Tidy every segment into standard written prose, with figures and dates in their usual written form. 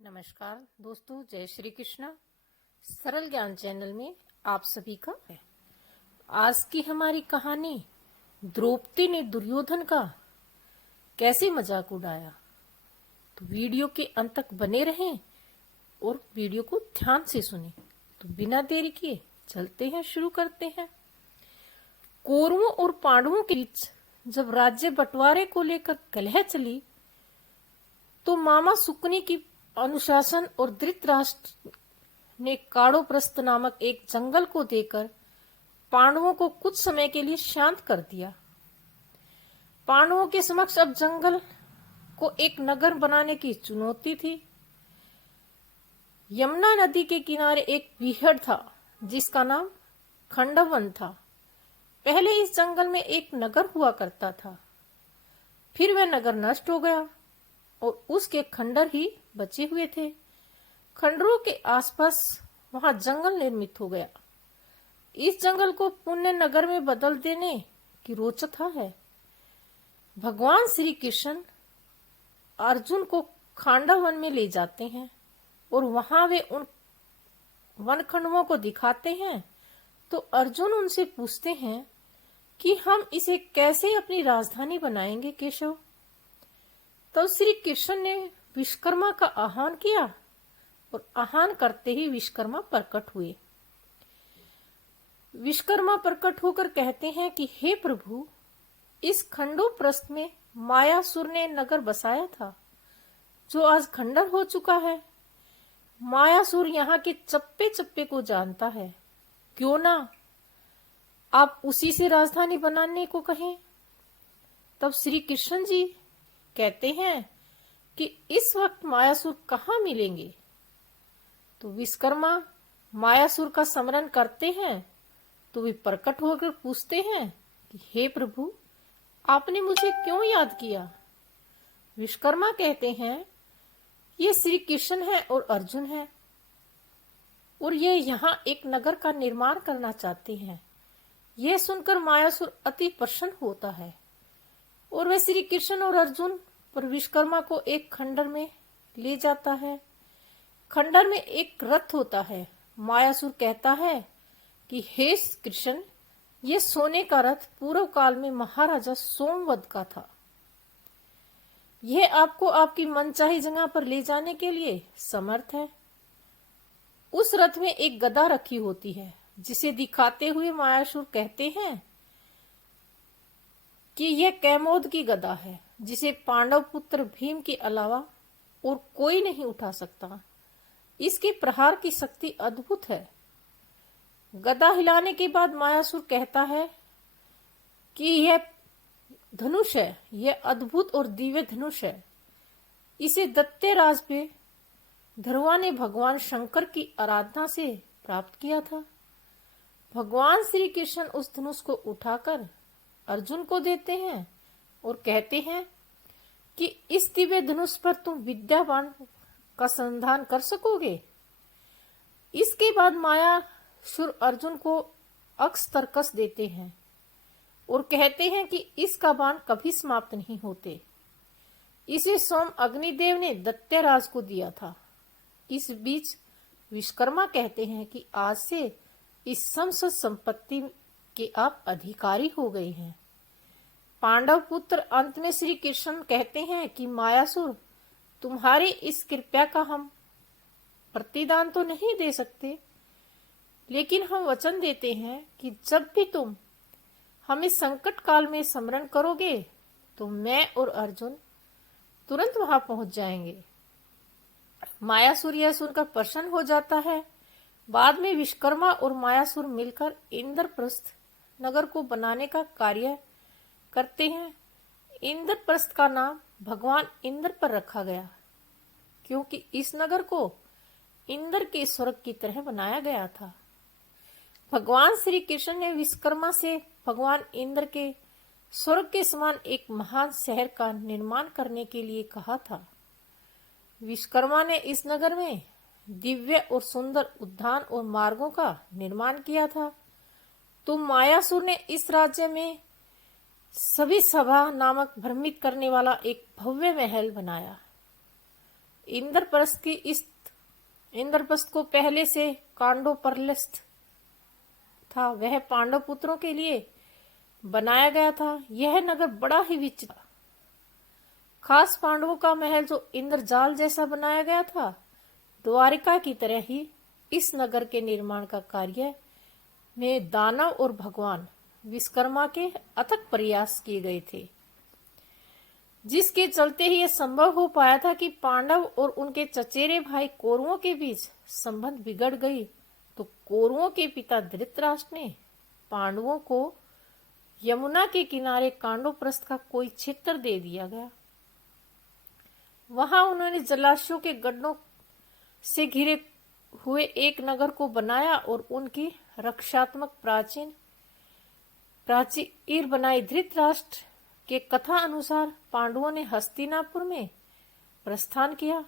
नमस्कार दोस्तों, जय श्री कृष्णा। सरल ज्ञान चैनल में आप सभी का है। आज की हमारी कहानी द्रौपदी ने दुर्योधन का कैसे मजाक उड़ाया। तो वीडियो के अंत तक बने रहें और वीडियो को ध्यान से सुनें। तो बिना देरी किए चलते हैं, शुरू करते हैं। कौरवों और पांडवों के बीच जब राज्य बंटवारे को लेकर कलह चली तो मामा सुकनी की अनुशासन और धृतराष्ट्र ने काड़ोप्रस्थ नामक एक जंगल को देकर पांडवों को कुछ समय के लिए शांत कर दिया। पांडवों के समक्ष अब जंगल को एक नगर बनाने की चुनौती थी। यमुना नदी के किनारे एक बीहड़ था जिसका नाम खंडवन था। पहले इस जंगल में एक नगर हुआ करता था, फिर वह नगर नष्ट हो गया और उसके खंडर ही बचे हुए थे। खंडरों के आसपास वहां जंगल निर्मित हो गया। इस जंगल को पुण्य नगर में बदल देने की रोचकता है। भगवान श्री कृष्ण अर्जुन को खांडव वन में ले जाते हैं और वहां वे उन वनखंडों को दिखाते हैं। तो अर्जुन उनसे पूछते हैं कि हम इसे कैसे अपनी राजधानी बनाएंगे केशव। तब श्री कृष्ण ने विश्वकर्मा का आह्वान किया और आह्वान करते ही विश्वकर्मा प्रकट हुए। विश्वकर्मा प्रकट होकर कहते हैं कि हे प्रभु, इस खंडोप्रस्थ में मायासुर ने नगर बसाया था जो आज खंडर हो चुका है। मायासुर यहाँ के चप्पे चप्पे को जानता है। क्यों ना आप उसी से राजधानी बनाने को कहें। तब श्री कृष्ण जी कहते हैं कि इस वक्त मायासुर कहाँ मिलेंगे। तो विश्वकर्मा मायासुर का स्मरण करते हैं तो वे प्रकट होकर पूछते हैं कि हे प्रभु, आपने मुझे क्यों याद किया। विश्वकर्मा कहते हैं ये श्री कृष्ण है और अर्जुन है और ये यहाँ एक नगर का निर्माण करना चाहते हैं। यह सुनकर मायासुर अति प्रसन्न होता है और वह श्री कृष्ण और अर्जुन पर विश्वकर्मा को एक खंडर में ले जाता है। खंडर में एक रथ होता है। मायासुर कहता है कि हे कृष्ण, ये सोने का रथ पूर्व काल में महाराजा सोमवद का था। यह आपको आपकी मनचाही जगह पर ले जाने के लिए समर्थ है। उस रथ में एक गदा रखी होती है जिसे दिखाते हुए मायासुर कहते हैं कि यह कैमोद की गदा है जिसे पांडव पुत्र भीम के अलावा और कोई नहीं उठा सकता। इसके प्रहार की शक्ति अद्भुत है। गदा हिलाने के बाद मायासुर कहता है कि यह धनुष है, यह अद्भुत और दिव्य धनुष है। इसे दैत्यराज पे ध्रुवा ने भगवान शंकर की आराधना से प्राप्त किया था। भगवान श्री कृष्ण उस धनुष को उठाकर अर्जुन को देते हैं और कहते हैं कि इस दिव्य धनुष पर तुम विद्यावान का संधान कर सकोगे। इसके बाद मायासुर अर्जुन को अक्ष तरकस देते हैं और कहते हैं कि इसका बाण कभी समाप्त नहीं होते। इसे सोम अग्निदेव ने दैत्यराज को दिया था। इस बीच विश्वकर्मा कहते हैं कि आज से इस समस्त संपत्ति के आप अधिकारी हो गए हैं। पांडव पुत्र अंत में श्री कृष्ण कहते हैं कि मायासुर, तुम्हारी इस कृपया का हम प्रतिदान तो नहीं दे सकते, लेकिन हम वचन देते हैं कि जब भी तुम हमें संकट काल में स्मरण करोगे तो मैं और अर्जुन तुरंत वहां पहुंच जाएंगे। मायासुर यह सुनकर प्रसन्न हो जाता है। बाद में विश्वकर्मा और मायासुर मिलकर इंद्रप्रस्थ नगर को बनाने का कार्य करते हैं। इंद्रप्रस्थ का नाम भगवान इंद्र पर रखा गया क्योंकि इस नगर को इंद्र के स्वर्ग की तरह बनाया गया था। भगवान श्री कृष्ण ने विश्वकर्मा से भगवान इंद्र के स्वर्ग के समान एक महान शहर का निर्माण करने के लिए कहा था। विश्वकर्मा ने इस नगर में दिव्य और सुंदर उद्यान और मार्गों का निर्माण किया था। तो मायासुर ने इस राज्य में सभी सभा नामक भ्रमित करने वाला एक भव्य महल बनाया। इंद्रप्रस्थ को पहले से कांडोपरलस्थ था, वह पांडव पुत्रों के लिए बनाया गया था। यह नगर बड़ा ही विचित्र था। खास पांडवों का महल जो इंद्रजाल जैसा बनाया गया था, द्वारिका की तरह ही इस नगर के निर्माण का कार्य में दानव और भगवान विश्वकर्मा के अथक प्रयास किए गए थे, जिसके चलते ही यह संभव हो पाया था कि पांडव और उनके चचेरे भाई कौरवों के बीच संबंध बिगड़ गई तो कौरवों के पिता धृतराष्ट्र ने पांडवों को यमुना के किनारे कांडोप्रस्थ का कोई क्षेत्र दे दिया गया। वहां उन्होंने जलाशयों के गड्ढों से घिरे हुए एक नगर को बनाया और उनकी रक्षात्मक प्राचीर बनाई। धृतराष्ट्र के कथा अनुसार पांडवों ने हस्तिनापुर में प्रस्थान किया।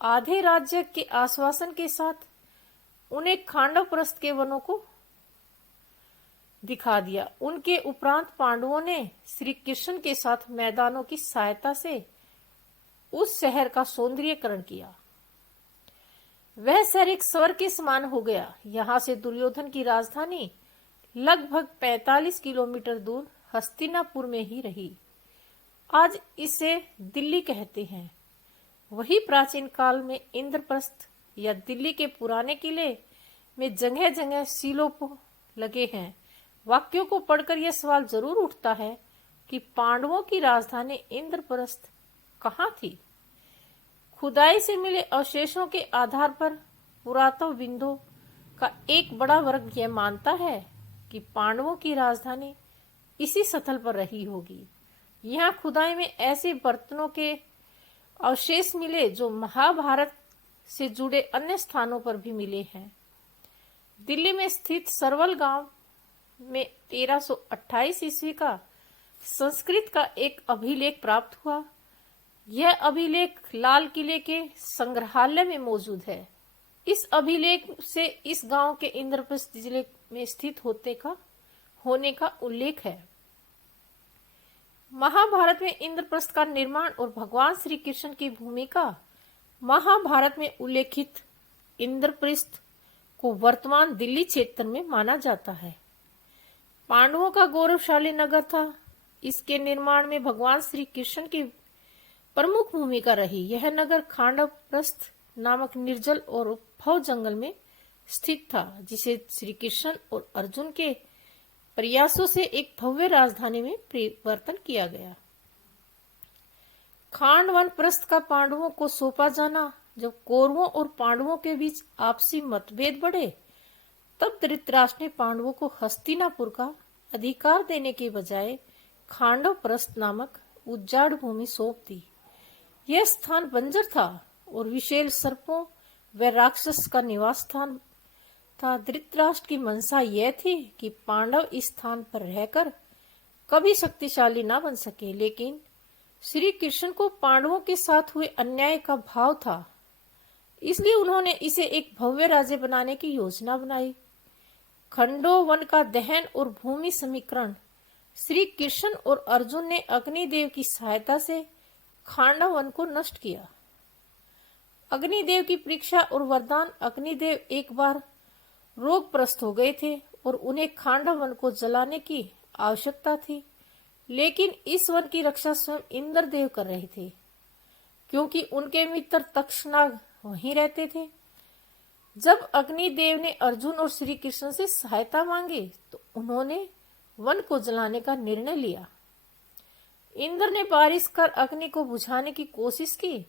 आधे राज्य के आश्वासन के साथ उन्हें खांडवप्रस्थ के वनों को दिखा दिया। उनके उपरांत पांडवों ने श्री कृष्ण के साथ मैदानों की सहायता से उस शहर का सौंदर्यीकरण किया। वह शहर एक स्वर्ग के समान हो गया। यहाँ से दुर्योधन की राजधानी लगभग 45 किलोमीटर दूर हस्तिनापुर में ही रही। आज इसे दिल्ली कहते हैं। वही प्राचीन काल में इंद्रप्रस्थ या दिल्ली के पुराने किले में जगह जगह शिलालेख लगे हैं। वाक्यों को पढ़कर यह सवाल जरूर उठता है कि पांडवों की राजधानी इंद्रप्रस्थ कहाँ थी। खुदाई से मिले अवशेषों के आधार पर पुरातत्वविदों का एक बड़ा वर्ग यह मानता है कि पांडवों की राजधानी इसी स्थल पर रही होगी। यहाँ खुदाई में ऐसे बर्तनों के अवशेष मिले जो महाभारत से जुड़े अन्य स्थानों पर भी मिले हैं। दिल्ली में स्थित सरवल गांव में 1328 ईस्वी का संस्कृत का एक अभिलेख प्राप्त हुआ। यह अभिलेख लाल किले के संग्रहालय में मौजूद है। इस अभिलेख से इस गांव के इंद्रप्रस्थ जिले में स्थित होने का उल्लेख है। महाभारत में इंद्रप्रस्थ का निर्माण और भगवान श्री कृष्ण की भूमिका। महाभारत में उल्लेखित इंद्रप्रस्थ को वर्तमान दिल्ली क्षेत्र में माना जाता है। पांडवों का गौरवशाली नगर था। इसके निर्माण में भगवान श्री कृष्ण की प्रमुख भूमिका रही। यह नगर खांडवप्रस्थ नामक निर्जल और उपजाऊ जंगल में स्थित था, जिसे श्री कृष्ण और अर्जुन के प्रयासों से एक भव्य राजधानी में परिवर्तन किया गया। खांडवप्रस्थ का पांडवों को सौंपा जाना। जब कौरवों और पांडवों के बीच आपसी मतभेद बढ़े, तब धृतराष्ट्र ने पांडवों को हस्तिनापुर का अधिकार देने के बजाय खांडवप्रस्थ नामक उजाड़ भूमि सौंप दी। यह स्थान बंजर था और विषैले सर्पों व राक्षस का निवास स्थान था। धृतराष्ट्र की मंशा यह थी कि पांडव इस स्थान पर रहकर कभी शक्तिशाली न बन सके, लेकिन श्री कृष्ण को पांडवों के साथ हुए अन्याय का भाव था। इसलिए उन्होंने इसे एक भव्य राज्य बनाने की योजना बनाई। खंडों वन का दहन और भूमि समीकरण। श्री कृष्ण और अर्जुन ने अग्निदेव की सहायता से खांडव वन को नष्ट किया। अग्निदेव की परीक्षा और वरदान। अग्निदेव एक बार रोगग्रस्त हो गए थे और उन्हें खांडव वन को जलाने की आवश्यकता थी, लेकिन इस वन की रक्षा स्वयं इंद्रदेव कर रहे थे, क्योंकि उनके मित्र तक्षनाग वहीं रहते थे। जब अग्निदेव ने अर्जुन और श्री कृष्ण से सहायता मांगी तो उन्होंने वन को जलाने का निर्णय लिया। इंद्र ने बारिश कर अग्नि को बुझाने की कोशिश की,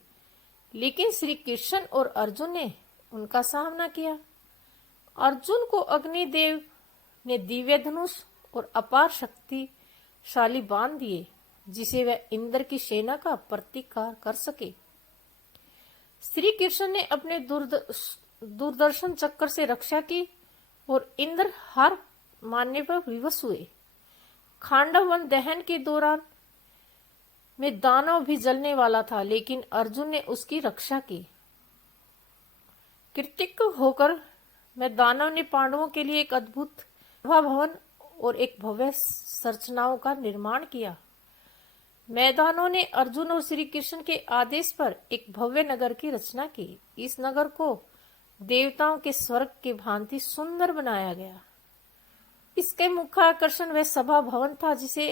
लेकिन श्री कृष्ण और अर्जुन ने उनका सामना किया। अर्जुन को अग्निदेव ने दिव्य धनुष और अपार शक्तिशाली बाण दिए, जिसे वह इंद्र की सेना का प्रतिकार कर सके। श्री कृष्ण ने अपने दूरदर्शन चक्र से रक्षा की और इंद्र हार मानने पर विवश हुए। खांडव वन दहन के दौरान में दानव भी जलने वाला था, लेकिन अर्जुन ने उसकी रक्षा की। कृतज्ञ होकर में दानव ने पांडवों के लिए एक अद्भुत भवन और एक भव्य संरचनाओं का निर्माण किया। मैदानों ने अर्जुन और श्री कृष्ण के आदेश पर एक भव्य नगर की रचना की। इस नगर को देवताओं के स्वर्ग के भांति सुंदर बनाया गया। इसके मुख्य आकर्षण वह सभा भवन था जिसे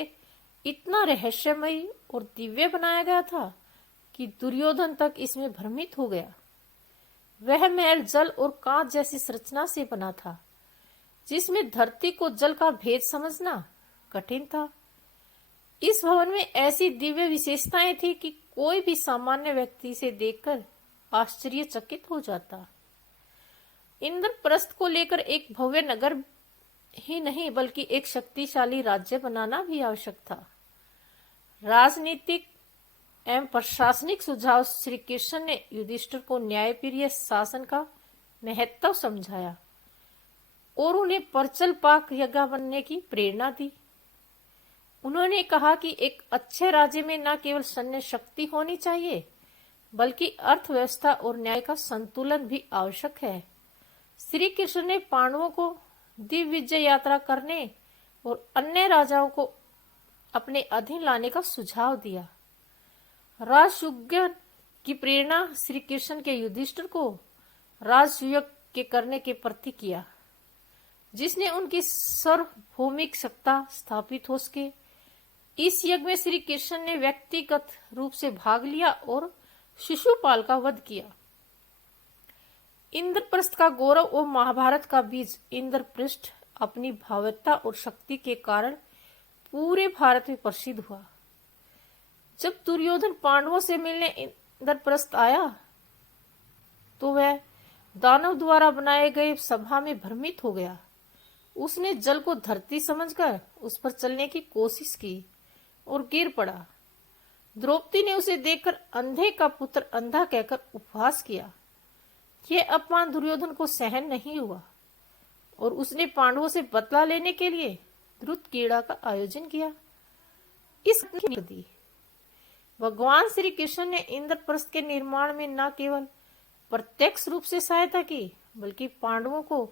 इतना रहस्यमयी और दिव्य बनाया गया था कि दुर्योधन तक इसमें भ्रमित हो गया। वह महल जल और कांच जैसी संरचना से बना था, जिसमें धरती को जल का भेद समझना कठिन था। इस भवन में ऐसी दिव्य विशेषताएं थी कि कोई भी सामान्य व्यक्ति इसे देखकर आश्चर्यचकित हो जाता। इंद्रप्रस्थ को लेकर एक भव्य नगर ही नहीं बल्कि एक शक्तिशाली राज्य बनाना भी आवश्यक था। राजनीतिक एवं प्रशासनिक सुझाव श्री कृष्ण ने युधिष्ठिर को न्यायप्रिय शासन का महत्व समझाया और उन्हें परचल पाक यज्ञ बनने की प्रेरणा दी। उन्होंने कहा कि एक अच्छे राज्य में न केवल सैन्य शक्ति होनी चाहिए बल्कि अर्थव्यवस्था और न्याय का संतुलन भी आवश्यक है। श्री कृष्ण ने पांडवों को दिव्य विजय यात्रा करने और अन्य राजाओं को अपने अधीन लाने का सुझाव दिया। राजसूय की प्रेरणा श्री कृष्ण के युधिष्ठिर को राजसूय के करने के प्रति किया, जिसने उनकी सार्वभौमिक सत्ता स्थापित हो सके। इस यज्ञ में श्री कृष्ण ने व्यक्तिगत रूप से भाग लिया और शिशुपाल का वध किया। इंद्रप्रस्थ का गौरव और महाभारत का बीज इंद्रप्रस्थ अपनी भव्यता और शक्ति के कारण पूरे भारत में प्रसिद्ध हुआ। जब दुर्योधन पांडवों से मिलने इंद्रप्रस्थ आया तो वह दानव द्वारा बनाए गए सभा में भ्रमित हो गया। उसने जल को धरती समझकर उस पर चलने की कोशिश की और गिर पड़ा। द्रौपदी ने उसे देखकर अंधे का पुत्र अंधा कहकर उपहास किया। यह अपमान दुर्योधन को सहन नहीं हुआ और उसने पांडवों से बदला लेने के लिए द्रुत क्रीड़ा का आयोजन किया। इस दी भगवान श्री कृष्ण ने इंद्रप्रस्थ के निर्माण में न केवल प्रत्यक्ष रूप से सहायता की बल्कि पांडवों को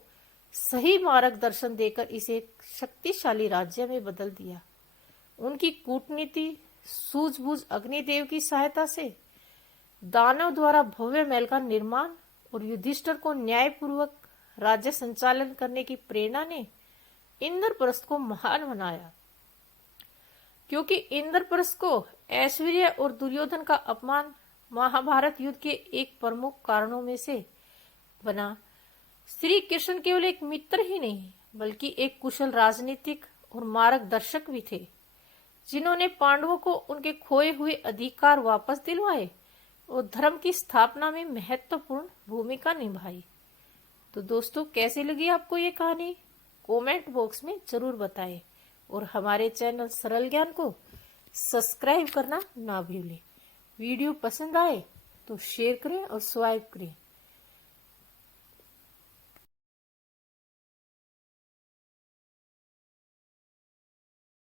सही मार्गदर्शन देकर इसे एक शक्तिशाली राज्य में बदल दिया। उनकी कूटनीति, सूझबूझ, अग्निदेव की सहायता से दानव द्वारा भव्य महल का निर्माण और युधिष्ठिर को न्यायपूर्वक राज्य संचालन करने की प्रेरणा ने इंद्रप्रस्थ को महान बनाया। क्योंकि इंद्रप्रस्थ को ऐश्वर्य और दुर्योधन का अपमान महाभारत युद्ध के एक प्रमुख कारणों में से बना। श्री कृष्ण केवल एक मित्र ही नहीं बल्कि एक कुशल राजनीतिक और मार्गदर्शक भी थे, जिन्होंने पांडवों को उनके खोए हुए अधिकार वापस दिलवाए और धर्म की स्थापना में महत्वपूर्ण भूमिका निभाई। तो दोस्तों, कैसी लगी आपको ये कहानी? कमेंट बॉक्स में जरूर बताएं और हमारे चैनल सरल ज्ञान को सब्सक्राइब करना ना भूलें। वीडियो पसंद आए तो शेयर करें और सब्सक्राइब करें।